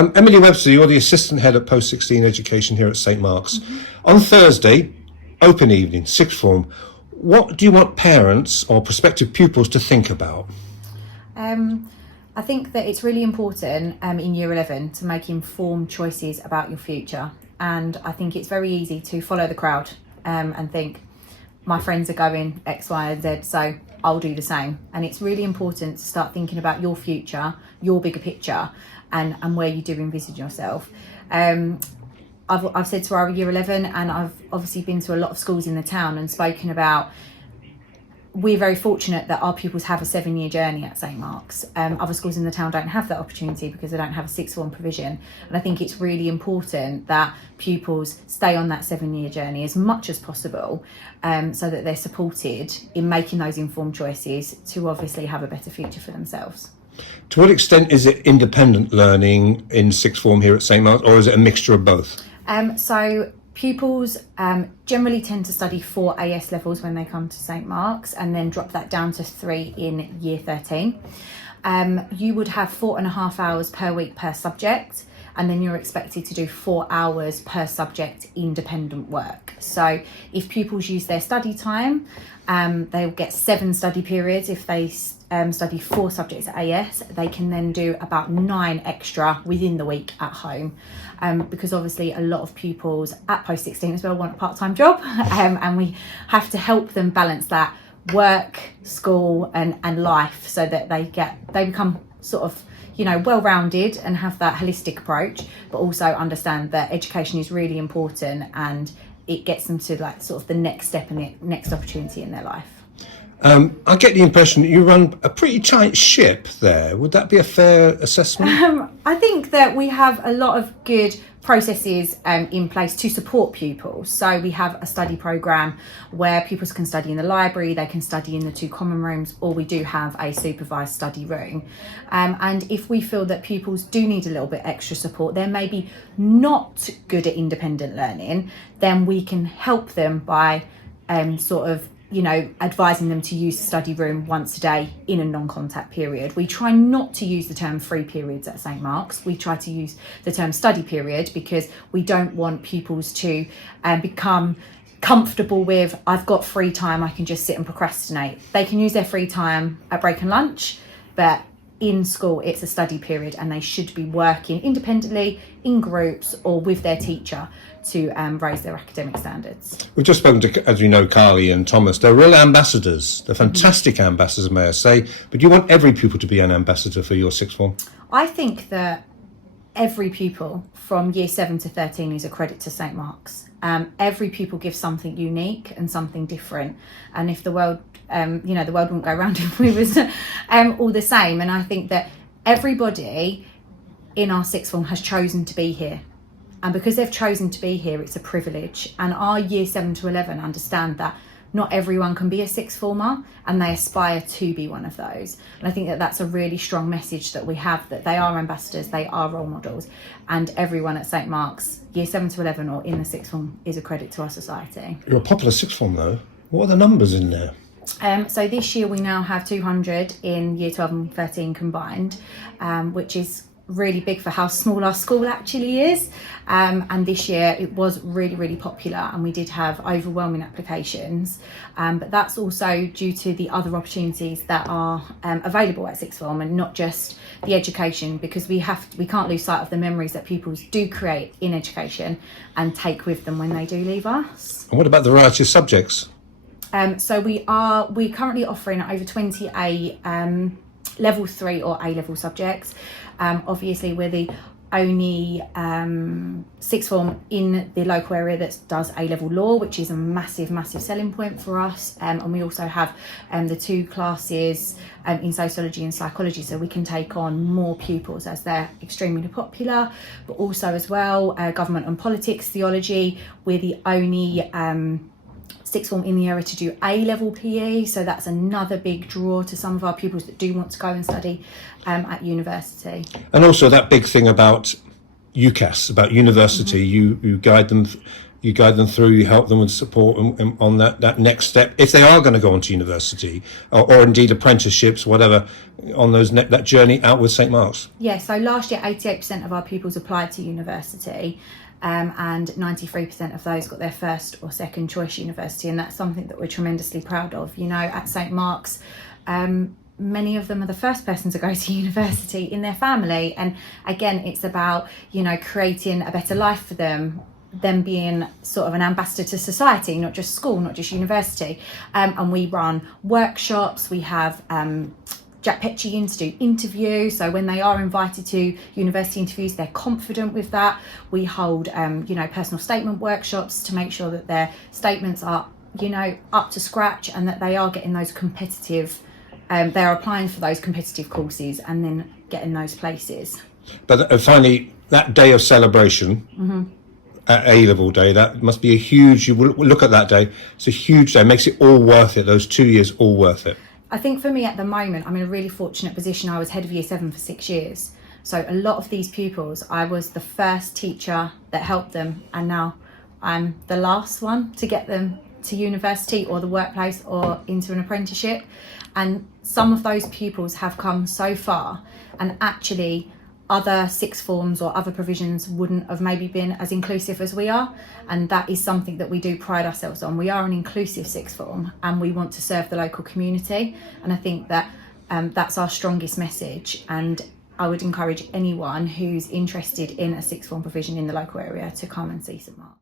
Emily Webster, you're the Assistant Head of Post-16 Education here at St Mark's. On Thursday, open evening, sixth form, what do you want parents or prospective pupils to think about? I think that it's really important in Year 11 to make informed choices about your future. And I think it's very easy to follow the crowd and think, my friends are going X, Y, and Z, so I'll do the same. And it's really important to start thinking about your future, your bigger picture, and where you do envisage yourself. I've said to our Year 11, and I've obviously been to a lot of schools in the town and spoken about, we're very fortunate that our pupils have a 7-year journey at St Mark's. Other schools in the town don't have that opportunity because they don't have a sixth form provision. And I think it's really important that pupils stay on that 7-year journey as much as possible, so that they're supported in making those informed choices to obviously have a better future for themselves. To what extent is it independent learning in sixth form here at St Mark's, or is it a mixture of both? So pupils generally tend to study 4 AS levels when they come to St Mark's, and then drop that down to 3 in Year 13. You would have 4.5 hours per week per subject, and then you're expected to do 4 hours per subject independent work. So if pupils use their study time, they'll get 7 study periods. If they study 4 subjects at AS, they can then do about 9 extra within the week at home, because obviously a lot of pupils at post-16 as well want a part-time job, and we have to help them balance that work, school and life, so that they become sort of, you know, well-rounded and have that holistic approach, but also understand that education is really important and it gets them to like sort of the next step and the next opportunity in their life. I get the impression that you run a pretty tight ship there. Would that be a fair assessment? I think that we have a lot of good processes in place to support pupils. So we have a study programme where pupils can study in the library, they can study in the 2 common rooms, or we do have a supervised study room. And if we feel that pupils do need a little bit extra support, they're maybe not good at independent learning, then we can help them by sort of, you know, advising them to use the study room once a day in a non-contact period. We try not to use the term free periods at St Mark's. We try to use the term study period because we don't want pupils to become comfortable with, I've got free time, I can just sit and procrastinate. They can use their free time at break and lunch, but in school it's a study period and they should be working independently, in groups or with their teacher to raise their academic standards. We've just spoken to, as you know, Carly and Thomas. They're real ambassadors. They're fantastic ambassadors, may I say. But you want every pupil to be an ambassador for your sixth form? I think that every pupil from Year 7 to 13 is a credit to St Mark's. Every pupil gives something unique and something different. And if the world, you know, the world wouldn't go round if we was all the same. And I think that everybody in our sixth form has chosen to be here. And because they've chosen to be here, it's a privilege. And our Year 7 to 11 understand that not everyone can be a sixth former, and they aspire to be one of those. And I think that that's a really strong message that we have, that they are ambassadors, they are role models, and everyone at St Mark's, Year 7 to 11 or in the sixth form, is a credit to our society. You're a popular sixth form though. What are the numbers in there? So this year we now have 200 in Year 12 and 13 combined, which is really big for how small our school actually is, and this year it was really popular and we did have overwhelming applications, but that's also due to the other opportunities that are available at sixth form, and not just the education, because we can't lose sight of the memories that pupils do create in education and take with them when they do leave us. And what about the variety of subjects? So we're currently offering over 28 level 3 or A level subjects. Obviously we're the only sixth form in the local area that does A level law, which is a massive selling point for us, and we also have the 2 classes in sociology and psychology, so we can take on more pupils as they're extremely popular. But also as well, government and politics, theology, we're the only sixth form in the area to do A-level PE, so that's another big draw to some of our pupils that do want to go and study at university. And also that big thing about UCAS, about university, you guide them you guide them through, you help them with support on that next step if they are going to go on to university, or indeed apprenticeships, whatever, on that journey out with St Mark's. Yeah, so last year 88% of our pupils applied to university, and 93% of those got their first or second choice university, and that's something that we're tremendously proud of. You know, at St Mark's, many of them are the first person to go to university in their family, and again, it's about, you know, creating a better life for them being sort of an ambassador to society, not just school, not just university. And we run workshops, we have Jack Petchey in to do interviews, so when they are invited to university interviews, they're confident with that. We hold you know, personal statement workshops to make sure that their statements are, you know, up to scratch, and that they are getting those competitive, they're applying for those competitive courses and then getting those places. But finally, that day of celebration, at A-level day, that must be a huge, you will look at that day, it's a huge day, it makes it all worth it, those 2 years all worth it. I think for me at the moment, I'm in a really fortunate position. I was head of year 7 for 6 years. So a lot of these pupils, I was the first teacher that helped them, and now I'm the last one to get them to university or the workplace or into an apprenticeship. And some of those pupils have come so far, and actually other sixth forms or other provisions wouldn't have maybe been as inclusive as we are, and that is something that we do pride ourselves on. We are an inclusive sixth form, and we want to serve the local community, and I think that that's our strongest message, and I would encourage anyone who's interested in a sixth form provision in the local area to come and see St Mark's.